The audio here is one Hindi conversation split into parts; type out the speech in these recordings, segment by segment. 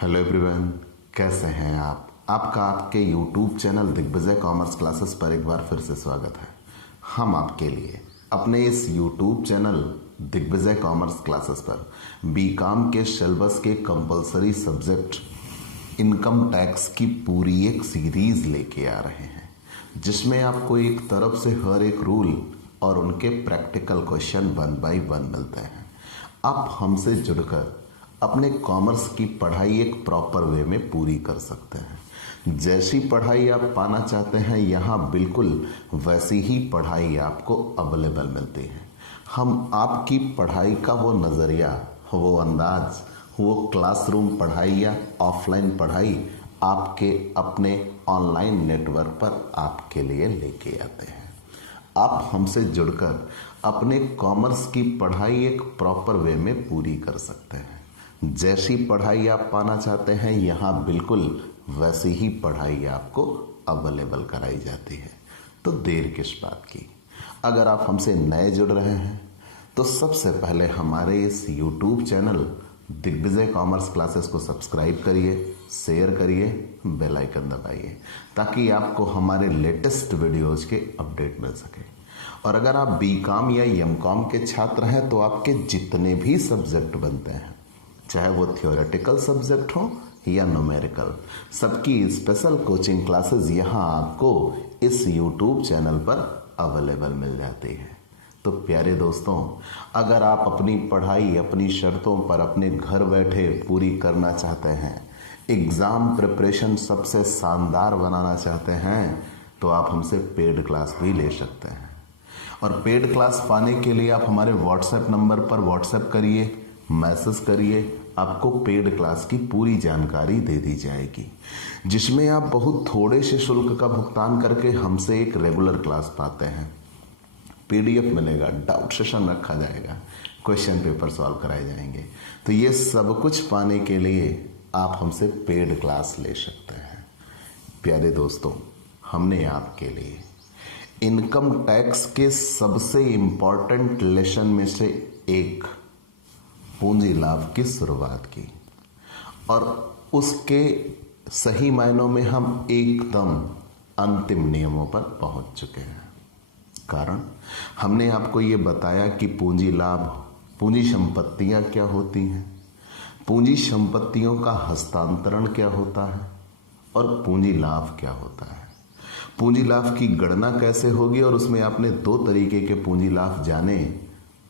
हेलो एवरीवन, कैसे हैं आप? आपका आपके YouTube channel Digvijay commerce classes पर एक बार फिर से स्वागत है। हम आपके लिए अपने इस YouTube channel Digvijay commerce classes पर बीकॉम के सिलेबस के कंपलसरी सब्जेक्ट इनकम टैक्स की पूरी एक सीरीज लेके आ रहे हैं, जिसमें आपको एक तरफ से हर एक रूल और उनके प्रैक्टिकल क्वेश्चन 1 बाय 1 मिलते हैं। आप हमसे जुड़कर अपने कॉमर्स की पढ़ाई एक प्रॉपर वे में पूरी कर सकते हैं। जैसी पढ़ाई आप पाना चाहते हैं, यहाँ बिल्कुल वैसी ही पढ़ाई आपको अवेलेबल मिलती है। हम आपकी पढ़ाई का वो नज़रिया, वो अंदाज, वो क्लासरूम पढ़ाई या ऑफलाइन पढ़ाई आपके अपने ऑनलाइन नेटवर्क पर आपके लिए लेके आते हैं। आप हमसे जुड़कर अपने कॉमर्स की पढ़ाई एक प्रॉपर वे में पूरी कर सकते हैं। जैसी पढ़ाई आप पाना चाहते हैं, यहाँ बिल्कुल वैसी ही पढ़ाई आपको अवेलेबल कराई जाती है। तो देर किस बात की? अगर आप हमसे नए जुड़ रहे हैं तो सबसे पहले हमारे इस YouTube channel Digvijay commerce classes को सब्सक्राइब करिए, शेयर करिए, बेल आइकन दबाइए, ताकि आपको हमारे लेटेस्ट वीडियोज़ के अपडेट मिल सके। और अगर आप बीकॉम या एमकॉम के छात्र हैं तो आपके जितने भी सब्जेक्ट बनते हैं, चाहे वो थियोरेटिकल सब्जेक्ट हो या न्यूमेरिकल, सबकी स्पेशल कोचिंग क्लासेस यहाँ आपको इस YouTube चैनल पर अवेलेबल मिल जाती है। तो प्यारे दोस्तों, अगर आप अपनी पढ़ाई अपनी शर्तों पर अपने घर बैठे पूरी करना चाहते हैं, एग्ज़ाम प्रिपरेशन सबसे शानदार बनाना चाहते हैं, तो आप हमसे पेड क्लास भी ले सकते हैं। और पेड क्लास पाने के लिए आप हमारे व्हाट्सएप नंबर पर व्हाट्सएप करिए, मैसेज करिए, आपको पेड क्लास की पूरी जानकारी दे दी जाएगी, जिसमें आप बहुत थोड़े से शुल्क का भुगतान करके हमसे एक रेगुलर क्लास पाते हैं। PDF मिलेगा, डाउट सेशन रखा जाएगा, क्वेश्चन पेपर सॉल्व कराए जाएंगे। तो ये सब कुछ पाने के लिए आप हमसे पेड क्लास ले सकते हैं। प्यारे दोस्तों, हमने आपके लिए इनकम टैक्स के सबसे इम्पॉर्टेंट लेसन में से एक पूंजी लाभ की शुरुआत की, और उसके सही मायनों में हम एकदम अंतिम नियमों पर पहुंच चुके हैं। कारण हमने आपको ये बताया कि पूंजी लाभ, पूंजी संपत्तियां क्या होती हैं, पूंजी संपत्तियों का हस्तांतरण क्या होता है, और पूंजी लाभ क्या होता है। पूंजी लाभ की गणना कैसे होगी, और उसमें आपने 2 तरीके के पूंजी लाभ जाने,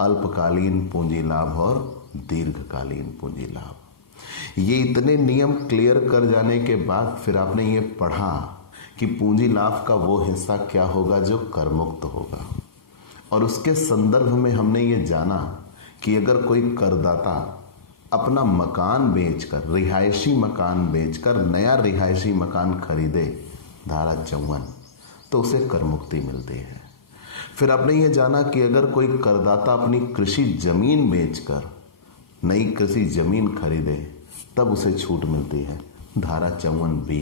अल्पकालीन पूंजी लाभ और दीर्घकालीन पूंजी लाभ। ये इतने नियम क्लियर कर जाने के बाद फिर आपने ये पढ़ा कि पूंजी लाभ का वो हिस्सा क्या होगा जो कर मुक्त होगा। और उसके संदर्भ में हमने ये जाना कि अगर कोई करदाता अपना मकान बेचकर, रिहायशी मकान बेचकर नया रिहायशी मकान खरीदे, धारा 54, तो उसे कर मुक्ति मिलती है। फिर आपने ये जाना कि अगर कोई करदाता अपनी कृषि जमीन बेचकर नई कृषि जमीन खरीदे, तब उसे छूट मिलती है, धारा 54B।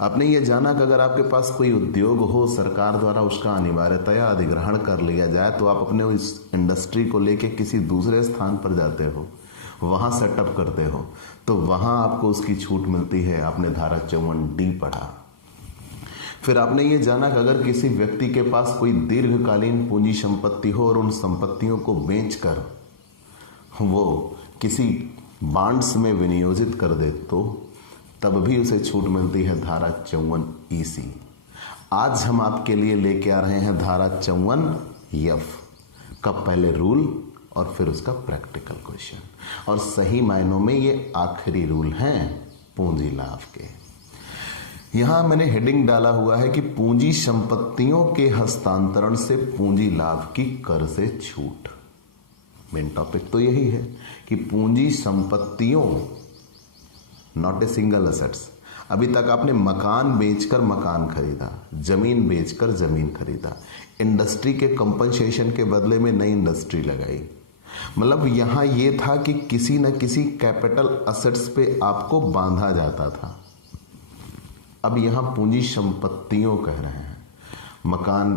आपने ये जाना कि अगर आपके पास कोई उद्योग हो, सरकार द्वारा उसका अनिवार्यतया अधिग्रहण कर लिया जाए, तो आप अपने उस इंडस्ट्री को लेके किसी दूसरे स्थान पर जाते हो, वहाँ सेटअप करते हो, तो वहाँ आपको उसकी छूट मिलती है। आपने धारा 54D पढ़ा। फिर आपने ये जाना कि अगर किसी व्यक्ति के पास कोई दीर्घकालीन पूंजी संपत्ति हो और उन संपत्तियों को बेचकर वो किसी बॉन्ड्स में विनियोजित कर दे, तो तब भी उसे छूट मिलती है, धारा 54EC। आज हम आपके लिए लेके आ रहे हैं धारा 54F का पहले रूल और फिर उसका प्रैक्टिकल क्वेश्चन, और सही मायनों में ये आखिरी रूल हैं पूंजी लाभ के। यहां मैंने हेडिंग डाला हुआ है कि पूंजी संपत्तियों के हस्तांतरण से पूंजी लाभ की कर से छूट। मेन टॉपिक तो यही है कि पूंजी संपत्तियों, नॉट ए सिंगल असेट्स। अभी तक आपने मकान बेचकर मकान खरीदा, जमीन बेचकर जमीन खरीदा, इंडस्ट्री के कंपनसेशन के बदले में नई इंडस्ट्री लगाई। मतलब यहाँ ये था कि किसी न किसी कैपिटल असेट्स पे आपको बांधा जाता था। अब यहाँ पूंजी संपत्तियों कह रहे हैं, मकान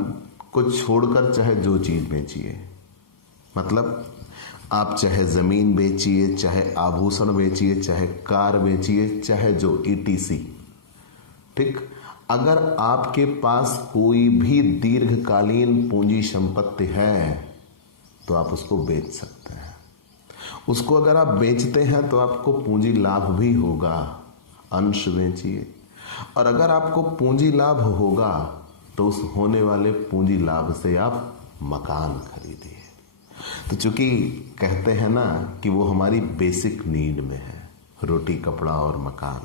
को छोड़कर चाहे जो चीज बेचिए। मतलब आप चाहे जमीन बेचिए, चाहे आभूषण बेचिए, चाहे कार बेचिए, चाहे जो ETC, ठीक। अगर आपके पास कोई भी दीर्घकालीन पूंजी संपत्ति है तो आप उसको बेच सकते हैं। उसको अगर आप बेचते हैं तो आपको पूंजी लाभ भी होगा, अंश बेचिए। और अगर आपको पूंजी लाभ होगा तो उस होने वाले पूंजी लाभ से आप मकान खरीदिए। तो चूंकि कहते हैं ना कि वो हमारी बेसिक नीड में है, रोटी कपड़ा और मकान,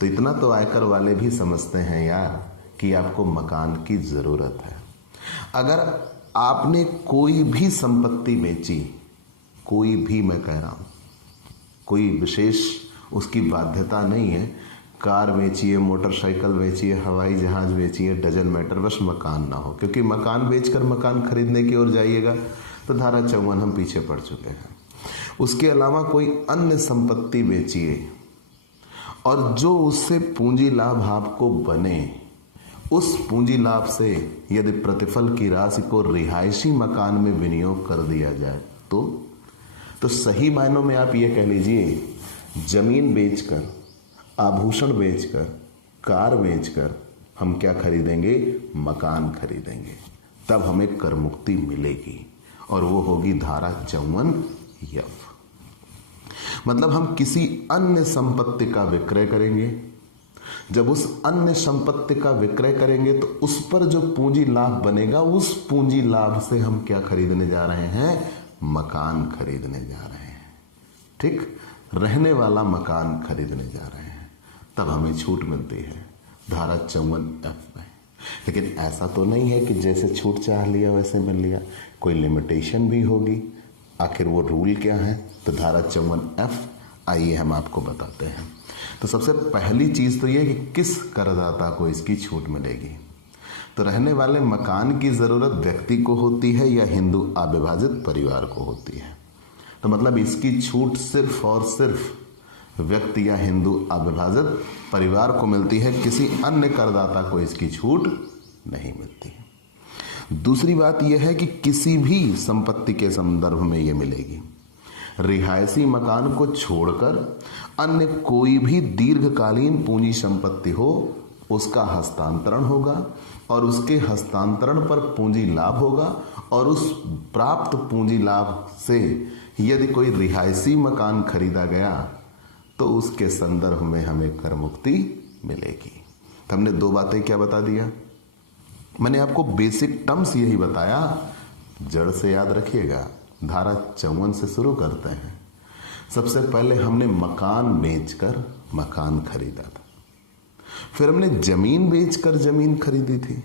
तो इतना तो आयकर वाले भी समझते हैं यार कि आपको मकान की जरूरत है। अगर आपने कोई भी संपत्ति बेची, कोई भी, मैं कह रहा हूं, कोई विशेष उसकी बाध्यता नहीं है, कार बेचिए, मोटरसाइकिल बेचिए, हवाई जहाज बेचिए, डजन मैटर, बस मकान ना हो। क्योंकि मकान बेचकर मकान खरीदने की ओर जाइएगा तो धारा 54 हम पीछे पड़ चुके हैं। उसके अलावा कोई अन्य संपत्ति बेचिए और जो उससे पूंजी लाभ आपको बने, उस पूंजी लाभ से यदि प्रतिफल की राशि को रिहायशी मकान में विनियोग कर दिया जाए तो सही मायनों में आप ये कह लीजिए, जमीन बेचकर, आभूषण बेचकर, कार बेचकर हम क्या खरीदेंगे? मकान खरीदेंगे। तब हमें कर मुक्ति मिलेगी और वो होगी धारा 54F। मतलब हम किसी अन्य संपत्ति का विक्रय करेंगे। जब उस अन्य संपत्ति का विक्रय करेंगे तो उस पर जो पूंजी लाभ बनेगा, उस पूंजी लाभ से हम क्या खरीदने जा रहे हैं? मकान खरीदने जा रहे हैं, ठीक, रहने वाला मकान खरीदने जा रहे हैं। तब हमें छूट मिलती है धारा 54F में। लेकिन ऐसा तो नहीं है कि जैसे छूट चाह लिया वैसे मिल लिया, कोई लिमिटेशन भी होगी। आखिर वो रूल क्या है? तो धारा 54F आइए हम आपको बताते हैं। तो सबसे पहली चीज तो ये कि किस करदाता को इसकी छूट मिलेगी। तो रहने वाले मकान की जरूरत व्यक्ति को होती है या हिंदू अविभाजित परिवार को होती है। तो मतलब इसकी छूट सिर्फ और सिर्फ व्यक्ति या हिंदू अविभाजित परिवार को मिलती है, किसी अन्य करदाता को इसकी छूट नहीं मिलती है। दूसरी बात यह है कि किसी भी संपत्ति के संदर्भ में यह मिलेगी। रिहायशी मकान को छोड़कर अन्य कोई भी दीर्घकालीन पूंजी संपत्ति हो, उसका हस्तांतरण होगा और उसके हस्तांतरण पर पूंजी लाभ होगा और उस प्राप्त पूंजी लाभ से यदि कोई रिहायशी मकान खरीदा गया तो उसके संदर्भ में हमें कर मुक्ति मिलेगी। तो हमने दो बातें क्या बता दिया? मैंने आपको बेसिक टर्म्स यही बताया, जड़ से याद रखिएगा। धारा 54 से शुरू करते हैं। सबसे पहले हमने मकान बेचकर मकान खरीदा था, फिर हमने जमीन बेचकर जमीन खरीदी थी,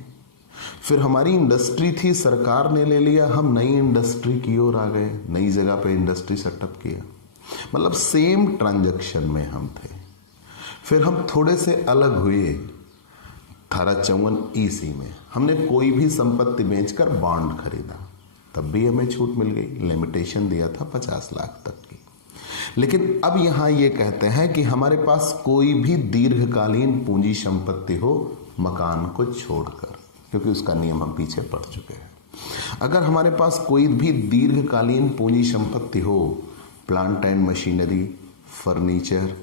फिर हमारी इंडस्ट्री थी, सरकार ने ले लिया, हम नई इंडस्ट्री की ओर आ गए, नई जगह पे इंडस्ट्री सेटअप किया। मतलब सेम ट्रांजैक्शन में हम थे। फिर हम थोड़े से अलग हुए धारा 54EC में, हमने कोई भी संपत्ति बेचकर बॉन्ड खरीदा, तब भी हमें छूट मिल गई। लिमिटेशन दिया था 50 लाख तक की। लेकिन अब यहां ये कहते हैं कि हमारे पास कोई भी दीर्घकालीन पूंजी संपत्ति हो मकान को छोड़कर, क्योंकि उसका नियम हम पीछे पढ़ चुके हैं। अगर हमारे पास कोई भी दीर्घकालीन पूंजी संपत्ति हो, प्लांट एंड मशीनरी, फर्नीचर,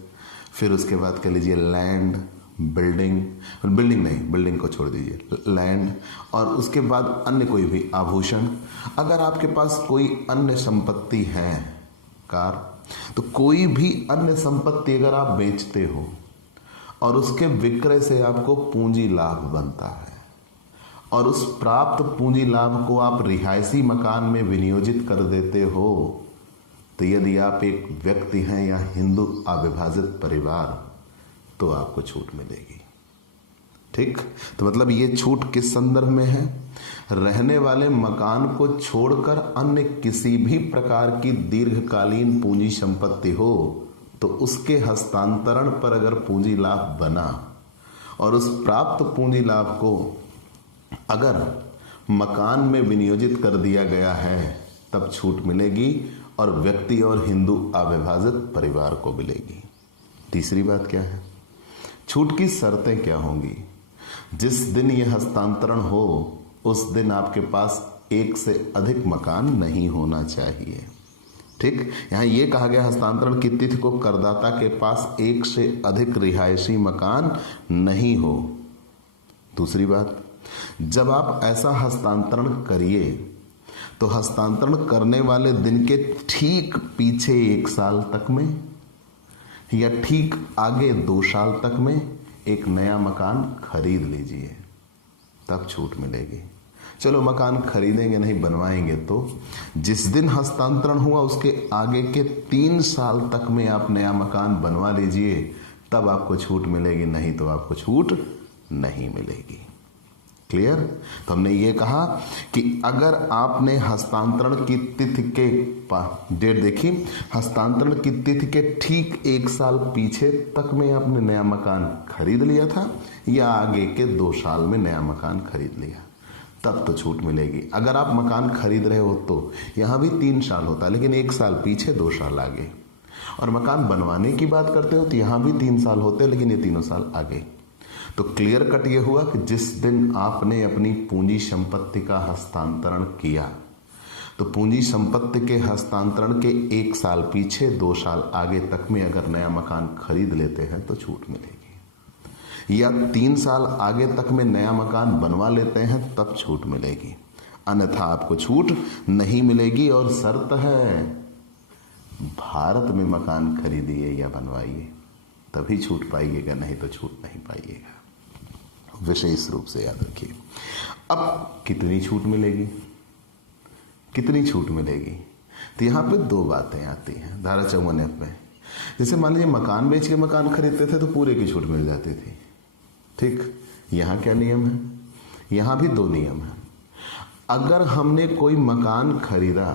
फिर उसके बाद कह लीजिए लैंड, बिल्डिंग को छोड़ दीजिए, लैंड, और उसके बाद अन्य कोई भी आभूषण, अगर आपके पास कोई अन्य संपत्ति है, कार, तो कोई भी अन्य संपत्ति अगर आप बेचते हो और उसके विक्रय से आपको पूंजी लाभ बनता है और उस प्राप्त पूंजी लाभ को आप रिहायशी मकान में विनियोजित कर देते हो, तो यदि आप एक व्यक्ति हैं या हिंदू अविभाजित परिवार, तो आपको छूट मिलेगी। ठीक, तो मतलब ये छूट किस संदर्भ में है? रहने वाले मकान को छोड़कर अन्य किसी भी प्रकार की दीर्घकालीन पूंजी संपत्ति हो तो उसके हस्तांतरण पर अगर पूंजी लाभ बना और उस प्राप्त पूंजी लाभ को अगर मकान में विनियोजित कर दिया गया है, तब छूट मिलेगी और व्यक्ति और हिंदू अविभाजित परिवार को मिलेगी। तीसरी बात क्या है? छूट की शर्तें क्या होंगी? जिस दिन यह हस्तांतरण हो उस दिन आपके पास एक से अधिक मकान नहीं होना चाहिए। ठीक, यहां ये कहा गया हस्तांतरण की तिथि को करदाता के पास एक से अधिक रिहायशी मकान नहीं हो। दूसरी बात, जब आप ऐसा हस्तांतरण करिए तो हस्तांतरण करने वाले दिन के ठीक पीछे 1 साल तक में या ठीक आगे 2 साल तक में एक नया मकान खरीद लीजिए, तब छूट मिलेगी। चलो मकान खरीदेंगे नहीं, बनवाएंगे, तो जिस दिन हस्तांतरण हुआ उसके आगे के 3 साल तक में आप नया मकान बनवा लीजिए, तब आपको छूट मिलेगी, नहीं तो आपको छूट नहीं मिलेगी। क्लियर? तो हमने ये कहा कि अगर आपने हस्तांतरण की तिथि के डेट देखी, हस्तांतरण की तिथि के ठीक 1 साल पीछे तक में आपने नया मकान खरीद लिया था या आगे के 2 साल में नया मकान खरीद लिया, तब तो छूट मिलेगी। अगर आप मकान खरीद रहे हो तो यहाँ भी 3 साल होता, लेकिन 1 साल पीछे 2 साल आगे, और मकान बनवाने की बात करते हो तो यहाँ भी 3 साल होते, लेकिन ये 3 साल आगे। तो क्लियर कट ये हुआ कि जिस दिन आपने अपनी पूंजी संपत्ति का हस्तांतरण किया, तो पूंजी संपत्ति के हस्तांतरण के 1 साल पीछे 2 साल आगे तक में अगर नया मकान खरीद लेते हैं तो छूट मिलेगी, या 3 साल आगे तक में नया मकान बनवा लेते हैं तब छूट मिलेगी, अन्यथा आपको छूट नहीं मिलेगी। और शर्त है भारत में मकान खरीदिए या बनवाइए, तभी छूट पाइएगा, नहीं तो छूट नहीं पाइएगा। विशेष रूप से याद रखिए। अब कितनी छूट मिलेगी, कितनी छूट मिलेगी? तो यहाँ पे 2 बातें आती हैं धारा 54F में। जैसे मान लीजिए मकान बेच के मकान खरीदते थे तो पूरे की छूट मिल जाती थी, ठीक। यहाँ क्या नियम है? यहाँ भी 2 नियम हैं। अगर हमने कोई मकान खरीदा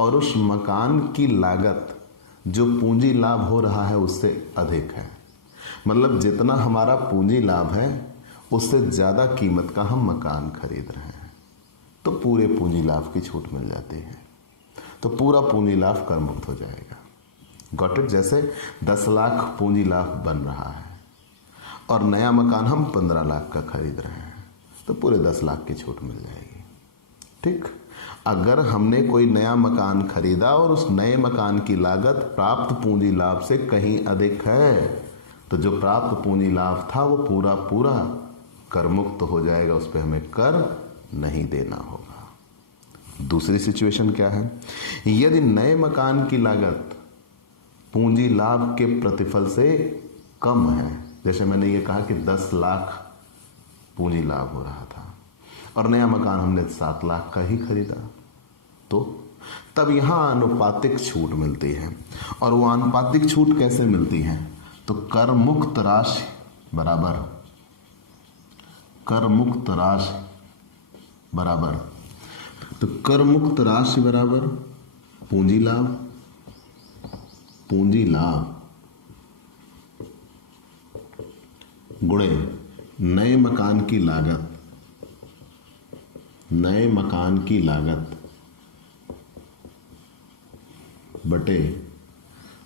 और उस मकान की लागत जो पूंजी लाभ हो रहा है उससे अधिक है, मतलब जितना हमारा पूंजी लाभ है उससे ज़्यादा कीमत का हम मकान खरीद रहे हैं, तो पूरे पूंजी लाभ की छूट मिल जाती है, तो पूरा पूंजी लाभ कर मुक्त हो जाएगा। Got it? जैसे 10 लाख पूंजी लाभ बन रहा है और नया मकान हम 15 लाख का खरीद रहे हैं, तो पूरे 10 लाख की छूट मिल जाएगी, ठीक। अगर हमने कोई नया मकान खरीदा और उस नए मकान की लागत प्राप्त पूंजी लाभ से कहीं अधिक है, तो जो प्राप्त पूंजी लाभ था वो पूरा पूरा कर मुक्त हो जाएगा, उस पर हमें कर नहीं देना होगा। दूसरी सिचुएशन क्या है? यदि नए मकान की लागत पूंजी लाभ के प्रतिफल से कम है, जैसे मैंने ये कहा कि 10 लाख पूंजी लाभ हो रहा था और नया मकान हमने 7 लाख का ही खरीदा, तो तब यहां आनुपातिक छूट मिलती है। और वो आनुपातिक छूट कैसे मिलती है? तो कर मुक्त राशि बराबर कर मुक्त राशि बराबर, तो कर मुक्त राशि बराबर पूंजी लाभ गुणे नए मकान की लागत बटे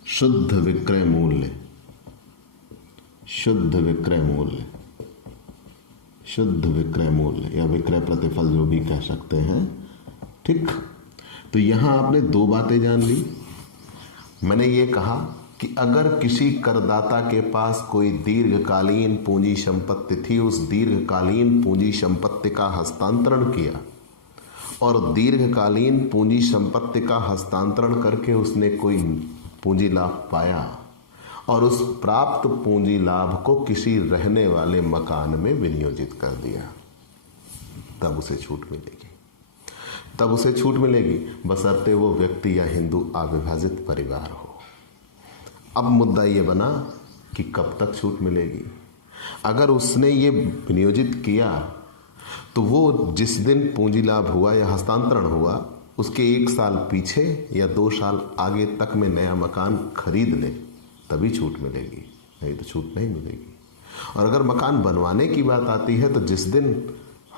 शुद्ध विक्रय मूल्य या विक्रय प्रतिफल जो भी कह सकते हैं, ठीक। तो यहां आपने 2 बातें जान ली। मैंने ये कहा कि अगर किसी करदाता के पास कोई दीर्घकालीन पूंजी संपत्ति थी, उस दीर्घकालीन पूंजी संपत्ति का हस्तांतरण किया और दीर्घकालीन पूंजी संपत्ति का हस्तांतरण करके उसने कोई पूंजी लाभ पाया और उस प्राप्त पूंजी लाभ को किसी रहने वाले मकान में विनियोजित कर दिया, तब उसे छूट मिलेगी, बशर्ते वो व्यक्ति या हिंदू अविभाजित परिवार हो। अब मुद्दा ये बना कि कब तक छूट मिलेगी। अगर उसने ये विनियोजित किया तो वो जिस दिन पूंजी लाभ हुआ या हस्तांतरण हुआ उसके 1 साल पीछे या 2 साल आगे तक में नया मकान खरीद ले, तभी छूट मिलेगी, नहीं तो छूट नहीं मिलेगी। और अगर मकान बनवाने की बात आती है तो जिस दिन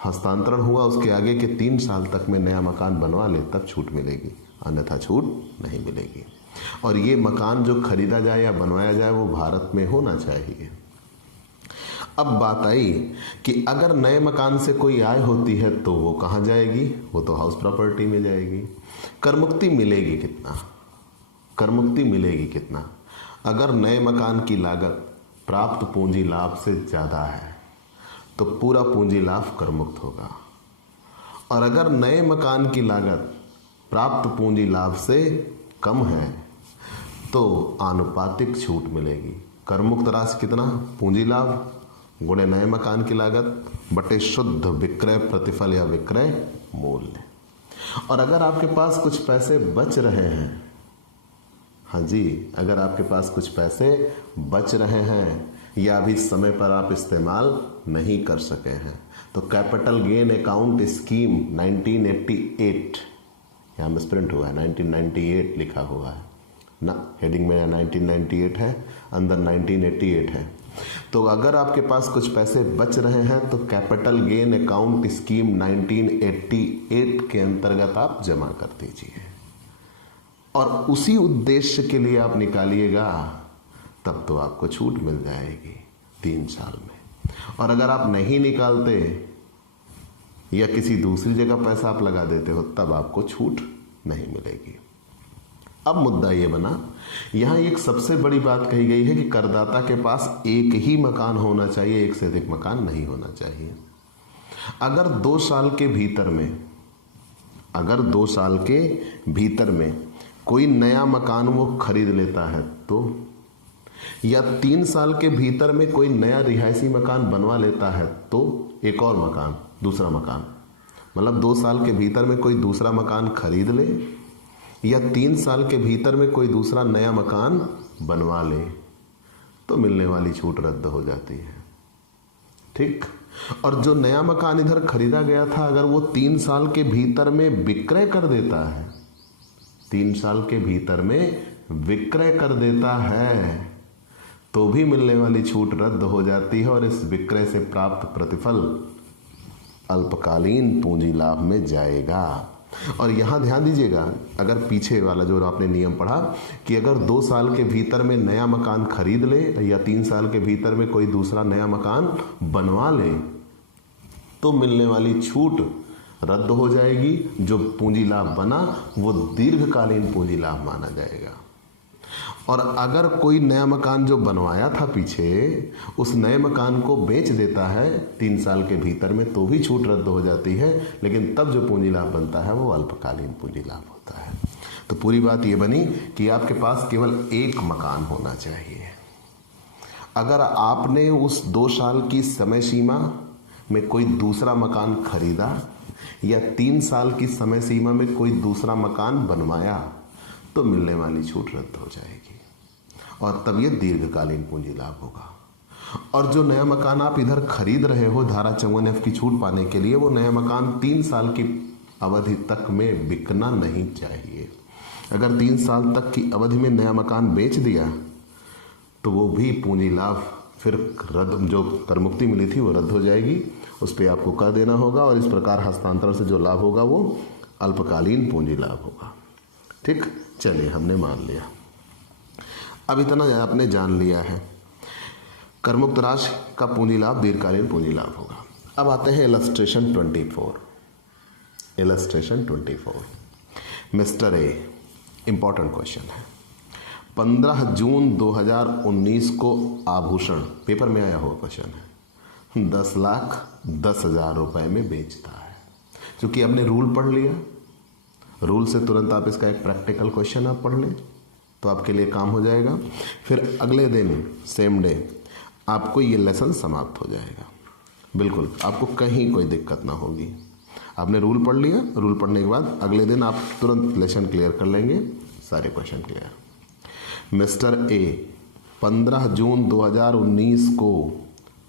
हस्तांतरण हुआ उसके आगे के 3 साल तक में नया मकान बनवा ले, तब छूट मिलेगी, अन्यथा छूट नहीं मिलेगी। और ये मकान जो खरीदा जाए या बनवाया जाए वो भारत में होना चाहिए। अब बात आई कि अगर नए मकान से कोई आय होती है तो वो कहाँ जाएगी? वो तो हाउस प्रॉपर्टी में जाएगी। करमुक्ति मिलेगी कितना? करमुक्ति मिलेगी कितना? अगर नए मकान की लागत प्राप्त पूंजी लाभ से ज़्यादा है तो पूरा पूंजी लाभ करमुक्त होगा, और अगर नए मकान की लागत प्राप्त पूंजी लाभ से कम है तो आनुपातिक छूट मिलेगी। करमुक्त राशि कितना? पूंजी लाभ गुणे नए मकान की लागत बटे शुद्ध विक्रय प्रतिफल या विक्रय मूल्य। और अगर आपके पास कुछ पैसे बच रहे हैं, हाँ जी, अगर आपके पास कुछ पैसे बच रहे हैं या अभी समय पर आप इस्तेमाल नहीं कर सके हैं, तो कैपिटल गेन अकाउंट स्कीम 1988, यहाँ मिसप्रिंट हुआ है, 1998 लिखा हुआ है ना, हेडिंग में 1998 है, अंदर 1988 है। तो अगर आपके पास कुछ पैसे बच रहे हैं तो कैपिटल गेन अकाउंट स्कीम 1988 के अंतर्गत आप जमा कर दीजिए, और उसी उद्देश्य के लिए आप निकालिएगा, तब तो आपको छूट मिल जाएगी 3 साल में। और अगर आप नहीं निकालते या किसी दूसरी जगह पैसा आप लगा देते हो तब आपको छूट नहीं मिलेगी। अब मुद्दा ये बना, यहाँ एक सबसे बड़ी बात कही गई है कि करदाता के पास एक ही मकान होना चाहिए, एक से अधिक मकान नहीं होना चाहिए। अगर 2 साल के भीतर में, अगर 2 साल के भीतर में कोई नया मकान वो खरीद लेता है तो, या 3 साल के भीतर में कोई नया रिहायशी मकान बनवा लेता है तो, एक और मकान, दूसरा मकान, मतलब 2 साल के भीतर में कोई दूसरा मकान खरीद ले या 3 साल के भीतर में कोई दूसरा नया मकान बनवा ले तो मिलने वाली छूट रद्द हो जाती है। ठीक, और जो नया मकान इधर खरीदा गया था अगर वो 3 साल के भीतर में विक्रय कर देता है, 3 साल के भीतर में विक्रय कर देता है तो भी मिलने वाली छूट रद्द हो जाती है, और इस विक्रय से प्राप्त प्रतिफल अल्पकालीन पूंजी लाभ में जाएगा। और यहाँ ध्यान दीजिएगा, अगर पीछे वाला जो आपने नियम पढ़ा कि अगर 2 साल के भीतर में नया मकान खरीद ले या 3 साल के भीतर में कोई दूसरा नया मकान बनवा ले तो मिलने वाली छूट रद्द हो जाएगी। जो पूंजी लाभ बना वो दीर्घकालीन पूंजी लाभ माना जाएगा। और अगर कोई नया मकान जो बनवाया था पीछे, उस नए मकान को बेच देता है 3 साल के भीतर में तो भी छूट रद्द हो जाती है, लेकिन तब जो पूंजी लाभ बनता है वो अल्पकालीन पूंजी लाभ होता है। तो पूरी बात ये बनी कि आपके पास केवल एक मकान होना चाहिए। अगर आपने उस 2 साल की समय सीमा में कोई दूसरा मकान खरीदा या 3 साल की समय सीमा में कोई दूसरा मकान बनवाया तो मिलने वाली छूट रद्द हो जाएगी, और तब ये दीर्घकालीन पूंजी लाभ होगा। और जो नया मकान आप इधर खरीद रहे हो धारा 54F की छूट पाने के लिए, वो नया मकान 3 साल की अवधि तक में बिकना नहीं चाहिए। अगर 3 साल तक की अवधि में नया मकान बेच दिया तो वो भी पूंजी लाभ फिर रद्द, जो करमुक्ति मिली थी वो रद्द हो जाएगी, उस पर आपको कर देना होगा, और इस प्रकार हस्तांतरण से जो लाभ होगा वो अल्पकालीन पूंजी लाभ होगा। ठीक, चलिए हमने मान लिया। अब इतना आपने जान लिया है, करमुक्त राशि का पूंजी लाभ दीर्घकालीन पूंजी लाभ होगा। अब आते हैं illustration 24। Illustration 24, mister A, important question है। 15 जून 2019 को आभूषण, पेपर में आया हुआ क्वेश्चन है, 10,10,000 रुपए में बेचता है। क्योंकि आपने रूल पढ़ लिया, रूल से तुरंत आप इसका एक प्रैक्टिकल क्वेश्चन आप पढ़ लें तो आपके लिए काम हो जाएगा। फिर अगले दिन सेम डे आपको ये लेसन समाप्त हो जाएगा। बिल्कुल आपको कहीं कोई दिक्कत ना होगी। आपने रूल पढ़ लिया, रूल पढ़ने के बाद अगले दिन आप तुरंत लेसन क्लियर कर लेंगे, सारे क्वेश्चन क्लियर। मिस्टर ए 15 जून 2019 को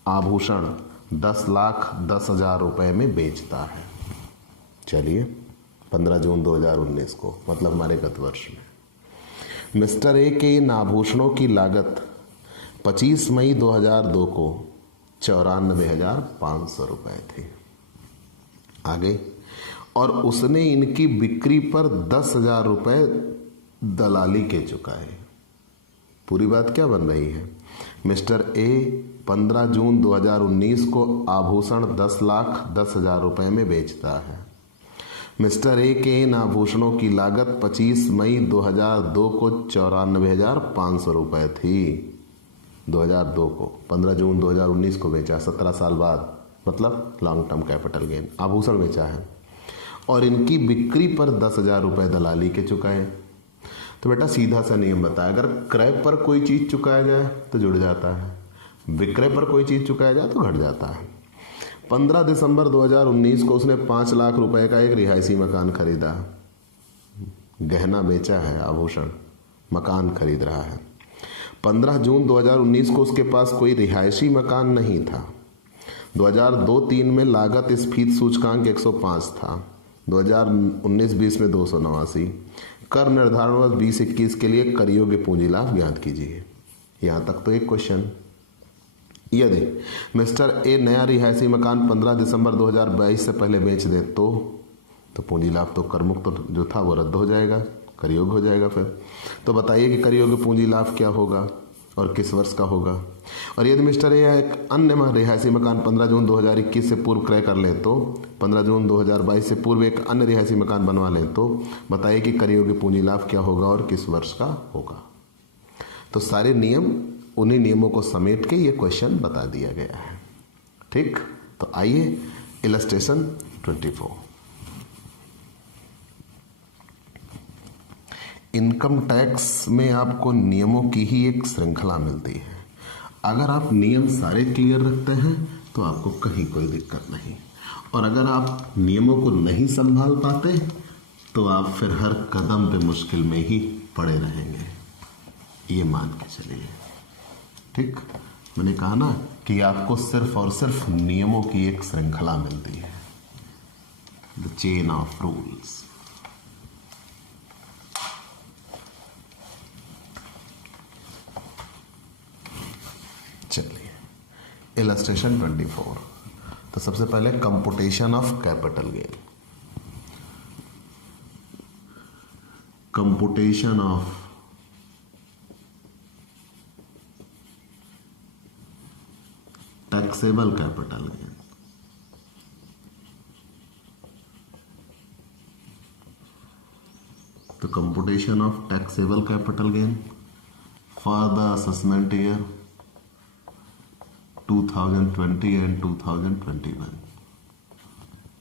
आभूषण 10,10,000 रुपए में बेचता है। चलिए 15 जून 2019 को, मतलब हमारे गत वर्ष में। मिस्टर ए के इन आभूषणों की लागत 25 मई 2002 को 94,500 रुपए थी। आगे, और उसने इनकी बिक्री पर 10,000 रुपए दलाली के चुकाए। पूरी बात क्या बन रही है? मिस्टर ए 15 जून 2019 को आभूषण 10,10,000 रुपए में बेचता है। मिस्टर ए के इन आभूषणों की लागत 25 मई 2002 को 94,500 रुपये थी। 2002 को 15 जून 2019 को बेचा, 17 साल बाद, मतलब लॉन्ग टर्म कैपिटल गेन। आभूषण बेचा है और इनकी बिक्री पर 10,000 रुपये दलाली के चुकाए। तो बेटा सीधा सा नियम बताया, अगर क्रय पर कोई चीज़ चुकाया जाए तो जुड़ जाता है, विक्रय पर कोई चीज़ चुकाया जाए तो घट जाता है। 15 दिसंबर 2019 को उसने 5 लाख रुपए का एक रिहायशी मकान खरीदा। गहना बेचा है, आभूषण, मकान खरीद रहा है। 15 जून 2019 को उसके पास कोई रिहायशी मकान नहीं था। 2002-03 में लागत स्फीति सूचकांक 105 था। 2019-20 में 289। कर निर्धारण वर्ष 2021 के लिए कर योग्य पूंजी लाभ ज्ञात कीजिए। यहाँ तक तो एक क्वेश्चन। यदि मिस्टर ए नया रिहायशी मकान 15 दिसंबर 2022 से पहले बेच दे तो पूंजी लाभ तो कर मुक्त जो था वो रद्द हो जाएगा, कर योग्य हो जाएगा। फिर तो बताइए कि कर योग्य पूंजी लाभ क्या होगा और किस वर्ष का होगा। और यदि मिस्टर ए एक अन्य रिहायशी मकान 15 जून 2021 से पूर्व क्रय कर ले तो 15 जून 2022 से पूर्व एक अन्य रिहायशी मकान बनवा ले तो बताइए कि कर योग्य पूंजी लाभ क्या होगा और किस वर्ष का होगा। तो सारे नियम, उन्हीं नियमों को समेट के ये क्वेश्चन बता दिया गया है। ठीक, तो आइए इलस्ट्रेशन 24। इनकम टैक्स में आपको नियमों की ही एक श्रृंखला मिलती है। अगर आप नियम सारे क्लियर रखते हैं तो आपको कहीं कोई दिक्कत नहीं, और अगर आप नियमों को नहीं संभाल पाते तो आप फिर हर कदम पे मुश्किल में ही पड़े रहेंगे, ये मान के चलिए। ठीक, मैंने कहा ना कि आपको सिर्फ और सिर्फ नियमों की एक श्रृंखला मिलती है, द चेन ऑफ रूल्स। चलिए इलस्ट्रेशन 24। तो सबसे पहले computation of capital gain. Computation of taxable capital gain. तो computation of taxable capital gain for the assessment year 2020 and 2021।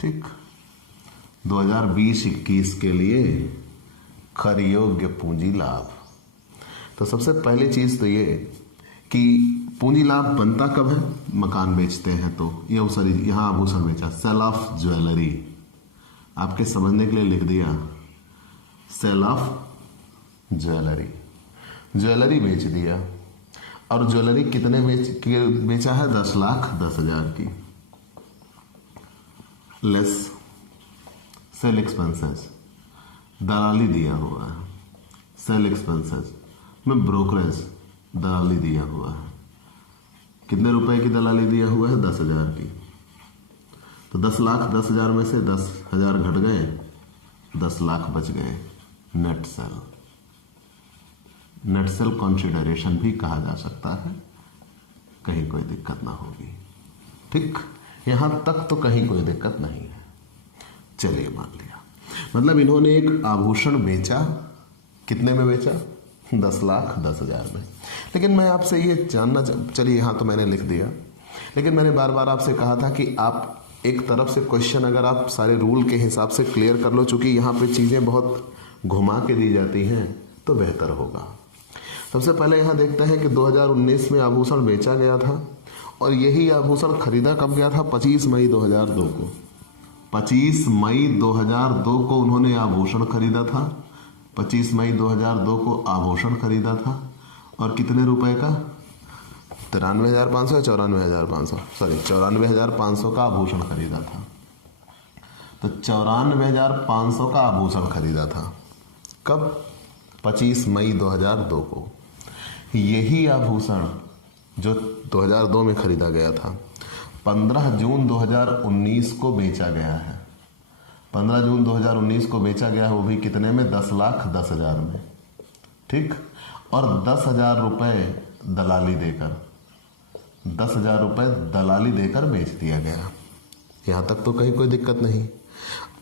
ठीक, 2020-21 के लिए कर योग्य पूंजी लाभ। तो सबसे पहली चीज तो ये कि पूंजी लाभ बनता कब है, मकान बेचते हैं तो, या सॉरी यहाँ आभूषण बेचा, सेल ऑफ ज्वेलरी। आपके समझने के लिए लिख दिया, सेल ऑफ ज्वेलरी। ज्वेलरी बेच दिया, और ज्वेलरी कितने बेचा है, 10,10,000 की। लेस सेल एक्सपेंसेस, दलाली दिया हुआ है, सेल एक्सपेंसेस में ब्रोकरेज दलाली दिया हुआ है। कितने रुपए की दलाली दिया हुआ है, 10,000 की। तो 10,10,000 में से 10,000 घट गए, 10 लाख बच गए। Net cell, net sale consideration भी कहा जा सकता है, कहीं कोई दिक्कत ना होगी। ठीक, यहां तक तो कहीं कोई दिक्कत नहीं है। चलिए मान लिया, मतलब इन्होंने एक आभूषण बेचा, कितने में बेचा, 10,10,000 में। लेकिन मैं आपसे ये जानना, चलिए यहाँ तो मैंने लिख दिया, लेकिन मैंने बार बार आपसे कहा था कि आप एक तरफ से क्वेश्चन अगर आप सारे रूल के हिसाब से क्लियर कर लो, चूंकि यहाँ पे चीज़ें बहुत घुमा के दी जाती हैं तो बेहतर होगा। सबसे पहले यहाँ देखते हैं कि 2019 में आभूषण बेचा गया था, और यही आभूषण खरीदा कब गया था, 25 मई 2002 को। 25 मई 2002 को उन्होंने आभूषण खरीदा था। 25 मई 2002 को आभूषण खरीदा था, और कितने रुपए का, 93,500 या 94,500, सॉरी 94,500 का आभूषण खरीदा था। तो 94,500 का आभूषण खरीदा था कब, 25 मई 2002 को। यही आभूषण जो 2002 में खरीदा गया था 15 जून 2019 को बेचा गया है। 15 जून 2019 को बेचा गया है, वो भी कितने में, 10,10,000 में। ठीक, और 10,000 रुपए दलाली देकर 10,000 रुपये दलाली देकर बेच दिया गया। यहाँ तक तो कहीं कोई दिक्कत नहीं।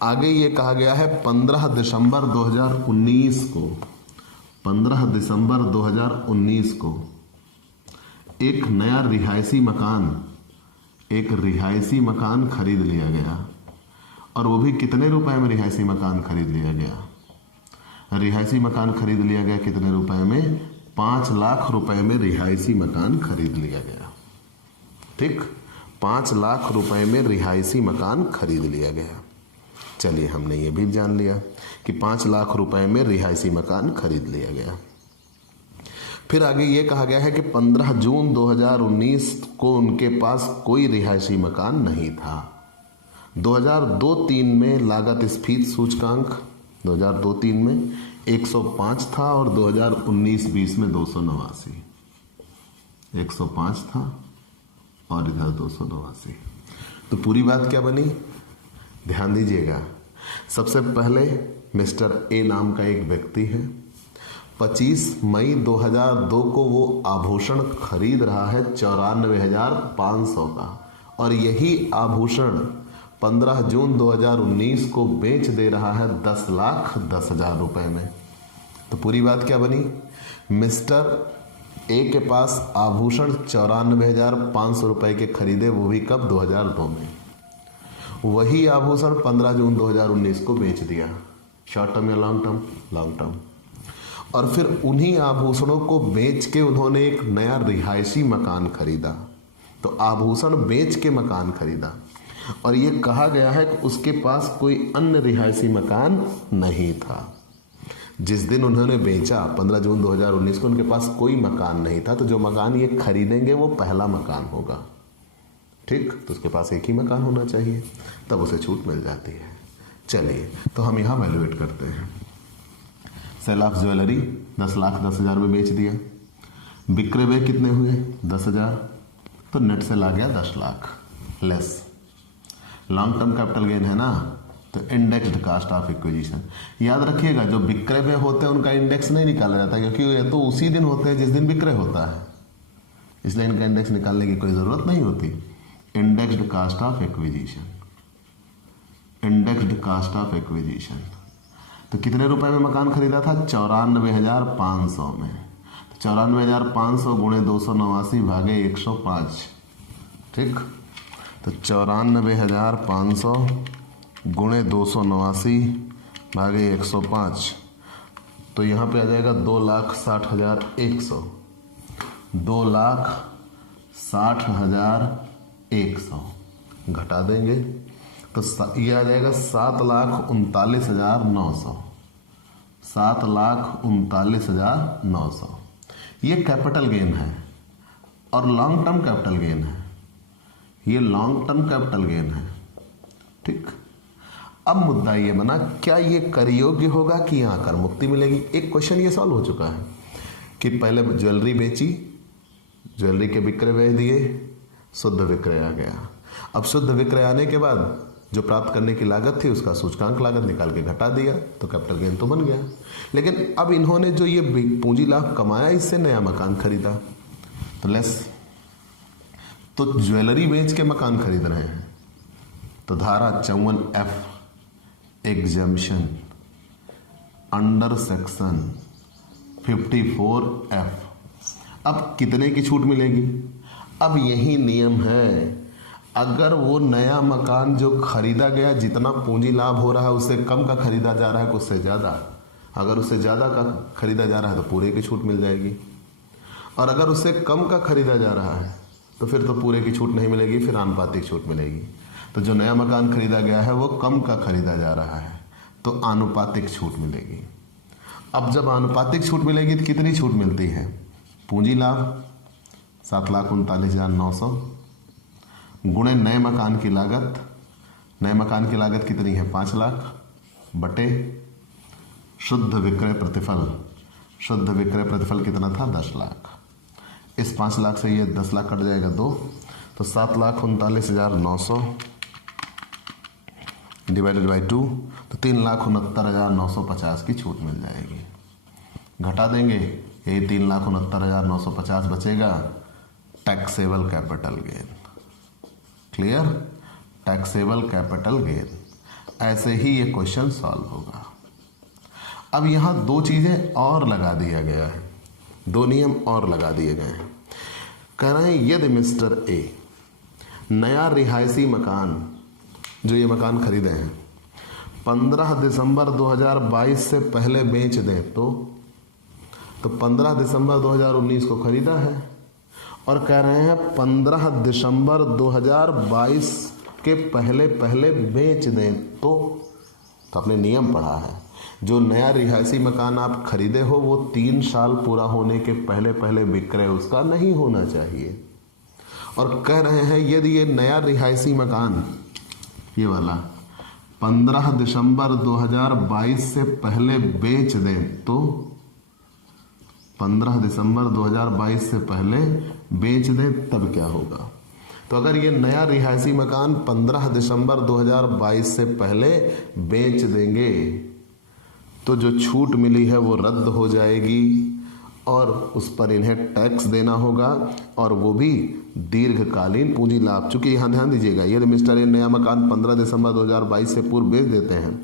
आगे ये कहा गया है 15 दिसंबर 2019 को, 15 दिसंबर 2019 को एक नया रिहायशी मकान खरीद लिया गया। और वो भी कितने रुपए में रिहायशी मकान खरीद लिया गया? रिहायशी मकान खरीद लिया गया कितने रुपए में? 5 लाख रुपए में रिहायशी मकान खरीद लिया गया। ठीक, 5 लाख रुपए में रिहायशी मकान खरीद लिया गया। चलिए, हमने ये भी जान लिया कि 5 लाख रुपए में रिहायशी मकान खरीद लिया गया। फिर आगे ये कहा गया है कि 15 जून 2019 को उनके पास कोई रिहायशी मकान नहीं था। 2002-03 में लागत स्फीति सूचकांक 2002-03 में 105 था और 2019-20 में 289। 105 था और इधर 289। तो पूरी बात क्या बनी? ध्यान दीजिएगा। सबसे पहले मिस्टर ए नाम का एक व्यक्ति है। 25 मई 2002 को वो आभूषण खरीद रहा है 94,500 का, और यही आभूषण 15 जून 2019 को बेच दे रहा है 10,10,000 रुपए में। तो पूरी बात क्या बनी? मिस्टर ए के पास आभूषण 94,500 रुपए के खरीदे, वो भी कब? 2002 में। वही आभूषण 15 जून 2019 को बेच दिया। शॉर्ट टर्म या लॉन्ग टर्म? Long term. और फिर उन्हीं आभूषणों को बेच के उन्होंने एक नया रिहायशी मकान खरीदा। तो आभूषण बेच के मकान खरीदा, और ये कहा गया है कि उसके पास कोई अन्य रिहायशी मकान नहीं था। जिस दिन उन्होंने बेचा 15 जून 2019 को, उनके पास कोई मकान नहीं था। तो जो मकान ये खरीदेंगे वो पहला मकान होगा। ठीक, तो उसके पास एक ही मकान होना चाहिए, तब उसे छूट मिल जाती है। चलिए, तो हम यहाँ वैल्यूएट करते हैं। सेल ऑफ ज्वेलरी 10,10,000 में बेच दिया। विक्रय व्यय कितने हुए? 10,000। तो नेट सेल आ गया 10 lakh less. Long term capital gain है ना, तो इंडेक्स्ड कास्ट ऑफ एक्विजिशन। याद रखिएगा, जो विक्रय व्यय होते हैं उनका इंडेक्स नहीं निकाला जाता, क्योंकि ये तो उसी दिन होते हैं जिस दिन विक्रय होता है, इसलिए इनका इंडेक्स निकालने की कोई जरूरत नहीं होती। Indexed cost of acquisition, indexed cost of acquisition. तो कितने रुपए में मकान खरीदा था? 94,500 में। तो 94,500 गुणे 289 भागे 105। ठीक, तो 94,500 गुणे 289 भागे 105, तो यहाँ पे आ जाएगा 2,60,100। 2,60,100 घटा देंगे तो ये आ जाएगा 7,39,900। 7,39,900 ये कैपिटल गेन है, और लॉन्ग टर्म कैपिटल गेन है। ये लॉन्ग टर्म कैपिटल गेन है। ठीक, अब मुद्दा ये बना, क्या ये कर योग्य होगा कि यहाँ कर मुक्ति मिलेगी? एक क्वेश्चन ये सॉल्व हो चुका है कि पहले ज्वेलरी बेची, ज्वेलरी के विक्रय व्यय दिए, शुद्ध विक्रय आ गया। अब शुद्ध विक्रय आने के बाद जो प्राप्त करने की लागत थी उसका सूचकांक लागत निकाल के घटा दिया, तो कैपिटल गेन तो बन गया। लेकिन अब इन्होंने जो ये पूंजी लाभ कमाया, इससे नया मकान खरीदा, तो लेस। तो ज्वेलरी बेच के मकान खरीद रहे हैं, तो धारा 54F exemption under section 54F। अब कितने की छूट मिलेगी? अब यही नियम है, अगर वो नया मकान जो खरीदा गया, जितना पूंजी लाभ हो रहा है उससे कम का खरीदा जा रहा है कि उससे ज़्यादा? अगर उससे ज़्यादा का खरीदा जा रहा है तो पूरे की छूट मिल जाएगी, और अगर उससे कम का खरीदा जा रहा है तो फिर तो पूरे की छूट नहीं मिलेगी, फिर आनुपातिक छूट मिलेगी। तो जो नया मकान खरीदा गया है वो कम का खरीदा जा रहा है, तो आनुपातिक छूट मिलेगी। अब जब आनुपातिक छूट मिलेगी तो कितनी छूट मिलती है? पूंजी लाभ 7,39,900 गुणे नए मकान की लागत। नए मकान की लागत कितनी है? 5 लाख बटे शुद्ध विक्रय प्रतिफल। शुद्ध विक्रय प्रतिफल कितना था? 10 लाख। इस 5 लाख से ये 10 लाख कट जाएगा 2, तो 7,39,900 डिवाइडेड बाई 2, तो 3,69,950 की छूट मिल जाएगी। घटा देंगे, यही 3,69,950 बचेगा। Taxable capital gain. Clear? Taxable capital gain. ऐसे ही ये क्वेश्चन सॉल्व होगा। अब यहां दो चीजें और लगा दिया गया है, दो नियम और लगा दिए गए हैं। कह रहे हैं यदि मिस्टर ए नया रिहायशी मकान, जो ये मकान खरीदे हैं, 15 दिसंबर 2022 से पहले बेच दें तो 15 दिसंबर 2019 को खरीदा है और कह रहे हैं 15 दिसंबर 2022 के पहले पहले बेच दें तो आपने नियम पढ़ा है, जो नया रिहायशी मकान आप खरीदे हो वो 3 साल पूरा होने के पहले पहले विक्रय उसका नहीं होना चाहिए। और कह रहे हैं यदि ये नया रिहायशी मकान, ये वाला 15 दिसंबर 2022 से पहले बेच दें तो 15 दिसंबर 2022 से पहले बेच दें तब क्या होगा। तो अगर ये नया रिहायशी मकान 15 दिसंबर 2022 से पहले बेच देंगे तो जो छूट मिली है वो रद्द हो जाएगी और उस पर इन्हें टैक्स देना होगा, और वो भी दीर्घकालीन पूंजी लाभ। चूंकि यहां ध्यान दीजिएगा, यदि मिस्टर ए नया मकान 15 दिसंबर 2022 से पूर्व बेच देते हैं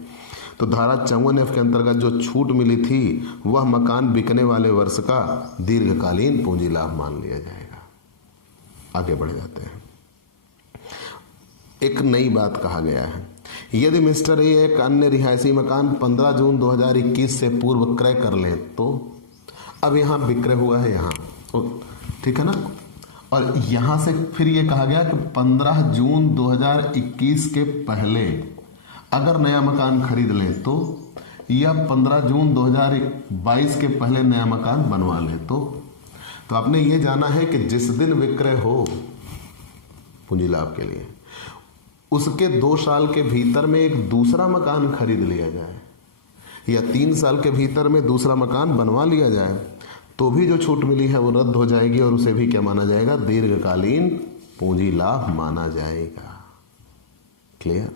तो धारा 54F के अंतर्गत जो छूट मिली थी वह मकान बिकने वाले वर्ष का दीर्घकालीन पूंजी लाभ मान लिया जाएगा। आगे बढ़ जाते हैं। एक नई बात कहा गया है, यदि मिस्टर ए एक अन्य रिहायशी मकान 15 जून 2021 से पूर्व क्रय कर लें तो, अब यहां विक्रय हुआ है यहां, ठीक है ना, और यहां से फिर ये कहा गया कि 15 जून 2021 के पहले अगर नया मकान खरीद लें तो, या 15 जून 2022 के पहले नया मकान बनवा लें तो आपने ये जाना है कि जिस दिन विक्रय हो पूंजी लाभ के लिए, उसके 2 साल के भीतर में एक दूसरा मकान खरीद लिया जाए या 3 साल के भीतर में दूसरा मकान बनवा लिया जाए तो भी जो छूट मिली है वो रद्द हो जाएगी और उसे भी क्या माना जाएगा, दीर्घकालीन पूंजी लाभ माना जाएगा। क्लियर?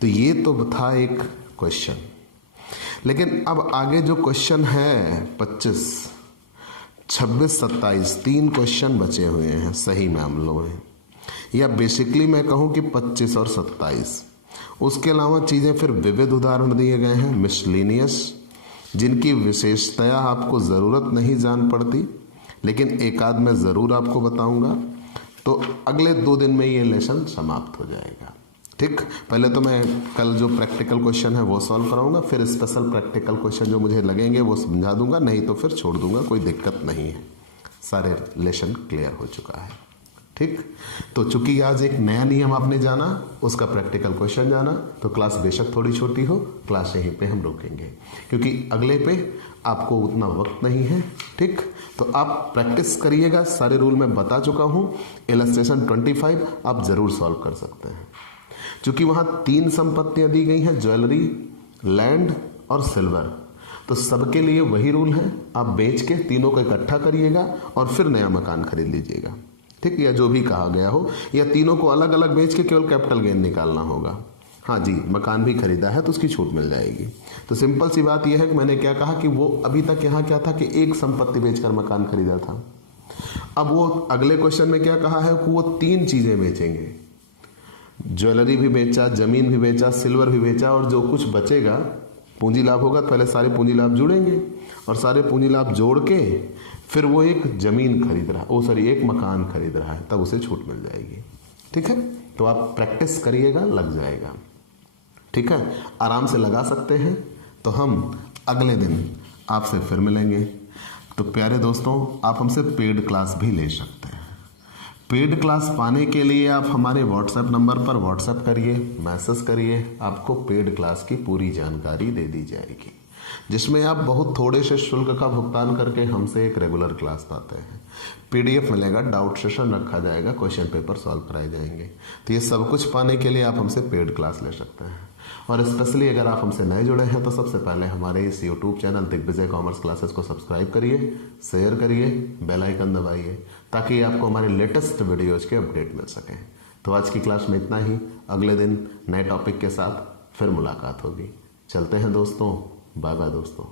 तो ये तो था एक क्वेश्चन, लेकिन अब आगे जो क्वेश्चन है 25, 26, 27, 3 क्वेश्चन बचे हुए हैं सही मामलों में, या बेसिकली मैं कहूं कि 25 और 27। उसके अलावा चीजें फिर विविध उदाहरण दिए गए हैं, मिसलिनियस, जिनकी विशेषताएं आपको जरूरत नहीं जान पड़ती, लेकिन एक आध मैं जरूर आपको बताऊंगा। तो अगले 2 दिन में ये लेसन समाप्त हो जाएगा। ठीक, पहले तो मैं कल जो प्रैक्टिकल क्वेश्चन है वो सॉल्व कराऊंगा, फिर स्पेशल प्रैक्टिकल क्वेश्चन जो मुझे लगेंगे वो समझा दूंगा, नहीं तो फिर छोड़ दूंगा, कोई दिक्कत नहीं है। सारे लेसन क्लियर हो चुका है। ठीक, तो चूंकि आज एक नया नियम आपने जाना, उसका प्रैक्टिकल क्वेश्चन जाना, तो क्लास बेशक थोड़ी छोटी हो, क्लास यहीं पे हम रोकेंगे क्योंकि अगले पे आपको उतना वक्त नहीं है। ठीक, तो आप प्रैक्टिस करिएगा, सारे रूल मैं बता चुका हूं। इलस्ट्रेशन 25 आप जरूर सॉल्व कर सकते हैं। चूंकि वहां 3 संपत्तियां दी गई हैं, ज्वेलरी, लैंड और सिल्वर, तो सबके लिए वही रूल है। आप बेच के तीनों को इकट्ठा करिएगा और फिर नया मकान खरीद लीजिएगा। ठीक, या जो भी कहा गया हो, या तीनों को अलग अलग बेच के केवल कैपिटल गेन निकालना होगा। हाँ जी, मकान भी खरीदा है तो उसकी छूट मिल जाएगी। तो सिंपल सी बात यह है कि मैंने क्या कहा कि वो अभी तक यहाँ क्या था कि एक संपत्ति बेचकर मकान खरीदा था। अब वो अगले क्वेश्चन में क्या कहा है कि वो 3 चीजें बेचेंगे, ज्वेलरी भी बेचा, जमीन भी बेचा, सिल्वर भी बेचा, और जो कुछ बचेगा पूंजी लाभ होगा तो पहले सारे पूंजी लाभ जुड़ेंगे और सारे पूंजी लाभ जोड़ के फिर वो एक जमीन खरीद रहा है, एक मकान खरीद रहा है, तब उसे छूट मिल जाएगी। ठीक है, तो आप प्रैक्टिस करिएगा, लग जाएगा। ठीक है, आराम से लगा सकते हैं। तो हम अगले दिन आपसे फिर मिलेंगे। तो प्यारे दोस्तों, आप हमसे पेड क्लास भी ले सकते हैं। पेड क्लास पाने के लिए आप हमारे व्हाट्सएप नंबर पर व्हाट्सएप करिए, मैसेज करिए, आपको पेड क्लास की पूरी जानकारी दे दी जाएगी, जिसमें आप बहुत थोड़े से शुल्क का भुगतान करके हमसे एक रेगुलर क्लास पाते हैं। पीडीएफ मिलेगा, डाउट सेशन रखा जाएगा, क्वेश्चन पेपर सॉल्व कराए जाएंगे। तो ये सब कुछ पाने के लिए आप हमसे पेड क्लास ले सकते हैं। और स्पेशली अगर आप हमसे नए जुड़े हैं तो सबसे पहले हमारे इस YouTube channel Digvijay commerce classes को सब्सक्राइब करिए, शेयर करिए, बेल आइकन दबाइए, ताकि आपको हमारे लेटेस्ट वीडियोज के अपडेट मिल सकें। तो आज की क्लास में इतना ही। अगले दिन नए टॉपिक के साथ फिर मुलाकात होगी। चलते हैं दोस्तों, बाय बाय दोस्तों।